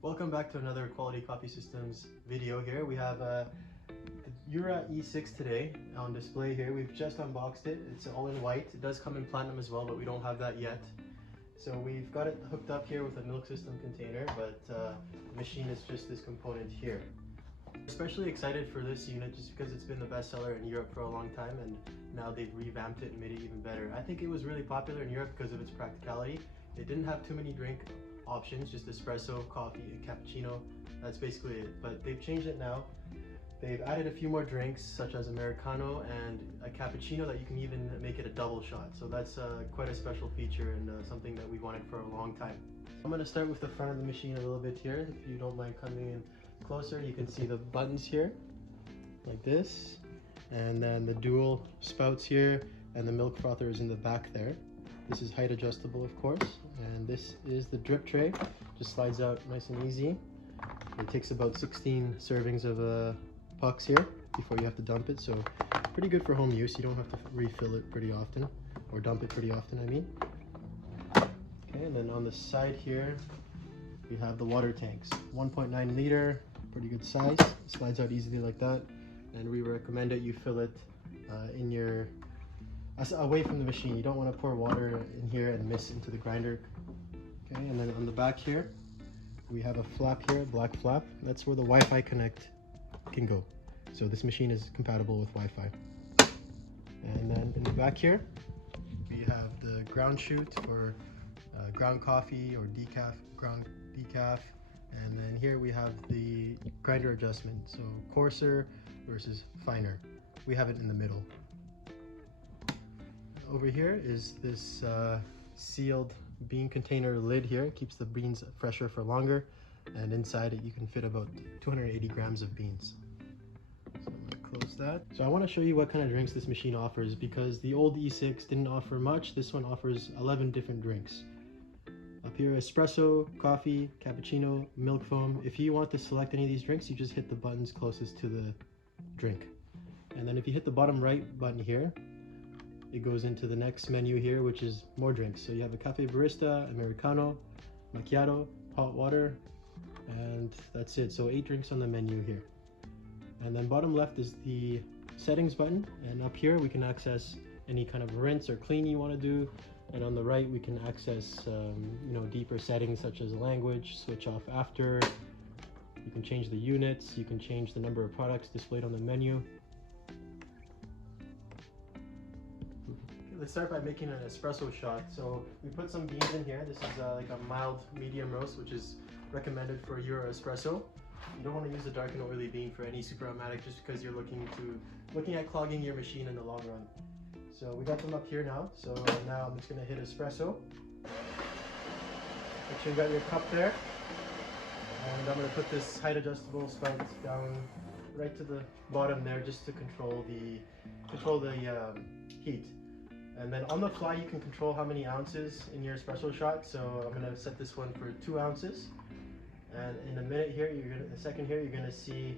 Welcome back to another Quality Coffee Systems video here. We have the Jura E6 today on display here. We've just unboxed it. It's all in white. It does come in platinum as well, but we don't have that yet. So we've got it hooked up here with a milk system container, but the machine is just this component here. Especially excited for this unit just because it's been the best seller in Europe for a long time, and now they've revamped it and made it even better. I think it was really popular in Europe because of its practicality. It didn't have too many drink options, just espresso, coffee, and cappuccino. That's basically it, but they've changed it now. They've added a few more drinks such as Americano and a cappuccino that you can even make it a double shot. So that's quite a special feature and something that we wanted for a long time. I'm going to start with the front of the machine a little bit here. If you don't mind coming in closer, you can see the buttons here like this, and then the dual spouts here, and the milk frother is in the back there. This is height adjustable, of course, and this is the drip tray. Just slides out nice and easy. It takes about 16 servings of pucks here before you have to dump it, so pretty good for home use. You don't have to refill it pretty often, or dump it pretty often, I mean. Okay, and then on the side here, we have the water tanks. 1.9 liter, pretty good size. It slides out easily like that, and we recommend that you fill it in your away from the machine. You don't want to pour water in here and miss into the grinder. Okay, and then on the back here, we have a flap here, black flap. That's where the Wi-Fi connect can go. So this machine is compatible with Wi-Fi. And then in the back here, we have the ground chute for ground coffee or decaf, ground decaf. And then here we have the grinder adjustment, so coarser versus finer. We have it in the middle. Over here is this sealed bean container lid here. It keeps the beans fresher for longer, and inside it you can fit about 280 grams of beans. So I'm going to close that. So I want to show you what kind of drinks this machine offers, because the old E6 didn't offer much. This one offers 11 different drinks. Up here, espresso, coffee, cappuccino, milk foam. If you want to select any of these drinks, you just hit the buttons closest to the drink. And then if you hit the bottom right button here, it goes into the next menu here, which is more drinks. So you have a cafe barista, Americano, macchiato, hot water, and that's it. So 8 drinks on the menu here. And then bottom left is the settings button, and up here we can access any kind of rinse or clean you want to do. And on the right we can access deeper settings such as language, switch off after. You can change the units, you can change the number of products displayed on the menu. Let's start by making an espresso shot. So we put some beans in here. This is like a mild medium roast, which is recommended for Jura espresso. You don't want to use a dark and oily bean for any super aromatic, just because you're looking at clogging your machine in the long run. So we got them up here now. So now I'm just going to hit espresso. Make sure you got your cup there. And I'm going to put this height adjustable spout down right to the bottom there, just to control the heat. And then on the fly, you can control how many ounces in your espresso shot. So I'm gonna set this one for 2 ounces. And in a minute here, a second here, you're gonna see,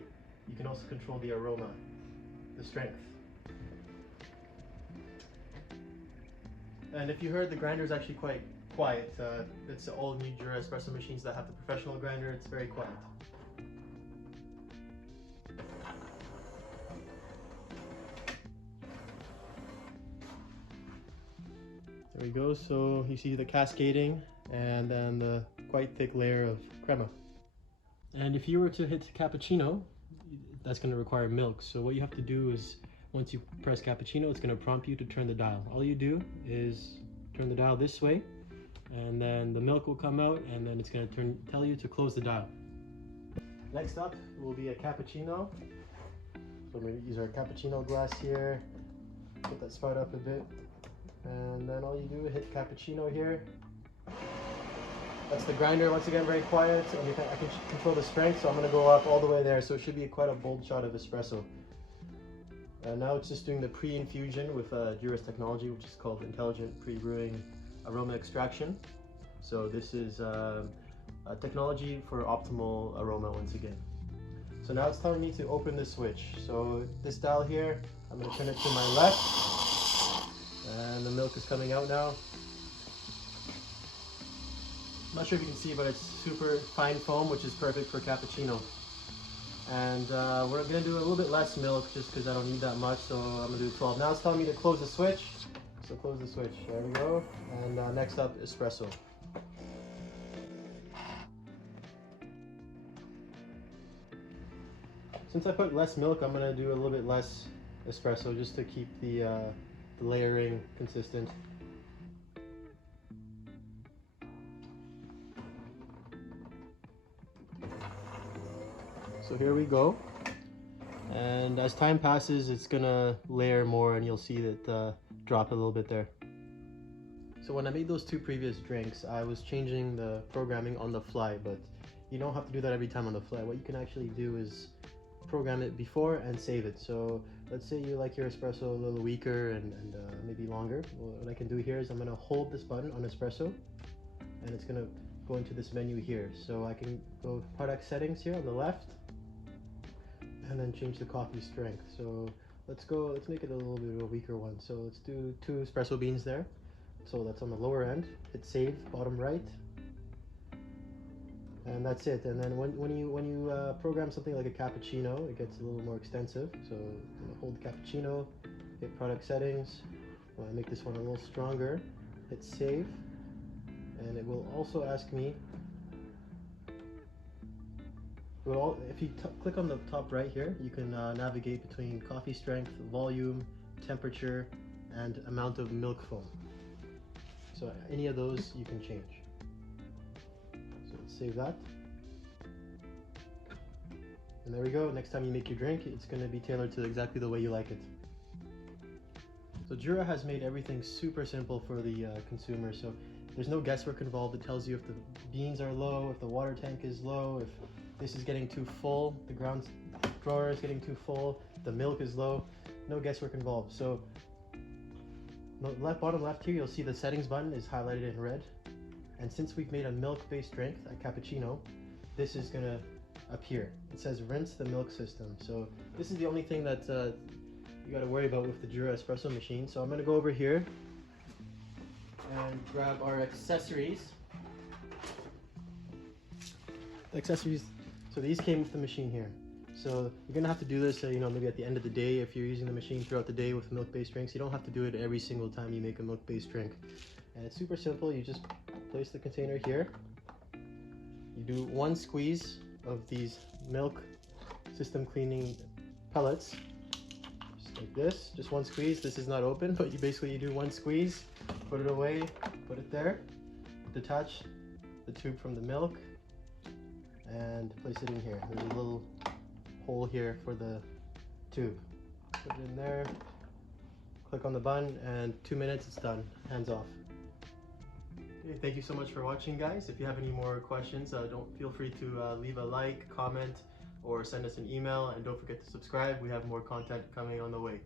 you can also control the aroma, the strength. And if you heard, the grinder is actually quite quiet. It's all new Jura espresso machines that have the professional grinder. It's very quiet. There we go. So you see the cascading and then the quite thick layer of crema. And if you were to hit cappuccino, that's going to require milk. So what you have to do is, once you press cappuccino, it's going to prompt you to turn the dial. All you do is turn the dial this way, and then the milk will come out, and then it's going to tell you to close the dial. Next up will be a cappuccino. So I'm going to use our cappuccino glass here. Put that spout up a bit. And then all you do is hit cappuccino here. That's the grinder, once again very quiet, and I can control the strength, so I'm going to go up all the way there, so it should be quite a bold shot of espresso. And now it's just doing the pre-infusion with Jura's technology, which is called intelligent pre-brewing aroma extraction. So this is a technology for optimal aroma once again. So now it's telling me to open the switch. So this dial here, I'm going to turn it to my left. And the milk is coming out now. I'm not sure if you can see, but it's super fine foam, which is perfect for cappuccino. And we're gonna do a little bit less milk just because I don't need that much, so I'm gonna do 12. Now it's telling me to close the switch, so close the switch. There we go. And next up, espresso. Since I put less milk, I'm gonna do a little bit less espresso just to keep the layering consistent. So here we go, and as time passes it's gonna layer more and you'll see that drop a little bit there. So when I made those two previous drinks, I was changing the programming on the fly, but you don't have to do that every time on the fly. What you can actually do is program it before and save it. So let's say you like your espresso a little weaker and maybe longer. Well, what I can do here is I'm gonna hold this button on espresso and it's gonna go into this menu here. So I can go product settings here on the left and then change the coffee strength. So let's make it a little bit of a weaker one. So let's do 2 espresso beans there. So that's on the lower end. Hit save, bottom right. And that's it. And then when you program something like a cappuccino, it gets a little more extensive. So I'm gonna hold cappuccino, hit product settings. I want to make this one a little stronger. Hit save, and it will also ask me. If you click on the top right here, you can navigate between coffee strength, volume, temperature, and amount of milk foam. So any of those you can change. So let's save that. And there we go. Next time you make your drink, it's going to be tailored to exactly the way you like it. So Jura has made everything super simple for the consumer. So there's no guesswork involved. It tells you if the beans are low, if the water tank is low, if this is getting too full, the ground drawer is getting too full, the milk is low. No guesswork involved. So bottom left here, you'll see the settings button is highlighted in red. And since we've made a milk-based drink, a cappuccino, this is gonna appear. It says rinse the milk system. So this is the only thing that you gotta worry about with the Jura espresso machine. So I'm gonna go over here and grab our accessories. The accessories, so these came with the machine here. So you're gonna have to do this, maybe at the end of the day if you're using the machine throughout the day with milk-based drinks. You don't have to do it every single time you make a milk-based drink. And it's super simple. You just place the container here. You do 1 squeeze of these milk system cleaning pellets, just like this. Just 1 squeeze. This is not open, but you do 1 squeeze, put it away, put it there, detach the tube from the milk, and place it in here. There's a little hole here for the tube. Put it in there, click on the button, and 2 minutes, it's done. Hands off. Okay, thank you so much for watching, guys. If you have any more questions, don't feel free to leave a like, comment, or send us an email, and don't forget to subscribe. We have more content coming on the way.